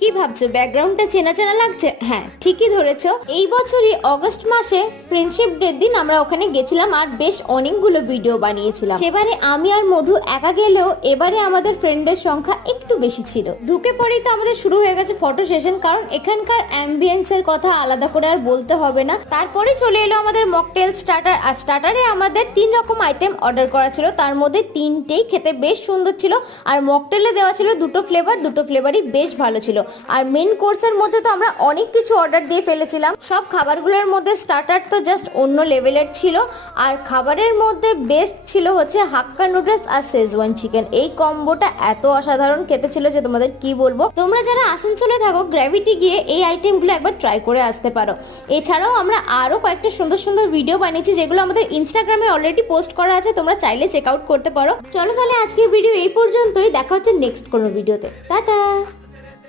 কি ভাবছো ব্যাকগ্রাউন্ডটা চেনা চেনা লাগছে? হ্যাঁ, ঠিকই ধরেছো। এই বছরই অগস্ট মাসে ফ্রেন্ডশিপ ডে দিন আমরা ওখানে গেছিলাম আর বেশ অনেকগুলো ভিডিও বানিয়েছিলাম। সেবারে আমি আর মধু একা গেলেও এবারে আমাদের ফ্রেন্ডের সংখ্যা একটু বেশি ছিল। ঢুকে পরেই তো আমাদের শুরু হয়ে গেছে ফটো সেশন, কারণ এখানকার অ্যাম্বিয়েন্স এর কথা আলাদা করে আর বলতে হবে না। তারপরে চলে এলো আমাদের মকটেল স্টার্টার, আর স্টার্টারে আমাদের 3 রকম আইটেম অর্ডার করা ছিল, তার মধ্যে 3টেই খেতে বেশ সুন্দর ছিল। আর মকটেলে দেওয়া ছিল 2টো ফ্লেভার, 2টো ফ্লেভারই বেশ ভালো ছিল। আর মেন কোর্সের মধ্যে তো আমরা অনেক কিছু অর্ডার দিয়ে ফেলেছিলাম। সব খাবারগুলোর মধ্যে স্টার্টার তো জাস্ট অন্য লেভেলের ছিল, আর খাবারের মধ্যে বেস্ট ছিল হচ্ছে হাক্কা নুডলস আর শেজওয়ান চিকেন। এই কম্বোটা এত অসাধারণ খেতে ছিল যে তোমাদের কি বলবো। তোমরা যারা আসানসোলে থাকো গ্র্যাভিটি গিয়ে এই আইটেমগুলো একবার ট্রাই করে আসতে পারো। এছাড়াও আমরা আরো কয়েকটা সুন্দর সুন্দর ভিডিও বানিয়েছি যেগুলো আমাদের ইনস্টাগ্রামে অলরেডি পোস্ট করা আছে, তোমরা চাইলে চেক আউট করতে পারো। চলো তাহলে আজকের ভিডিও এই পর্যন্তই, দেখা হচ্ছে নেক্সট কোনো ভিডিওতে। টাটা।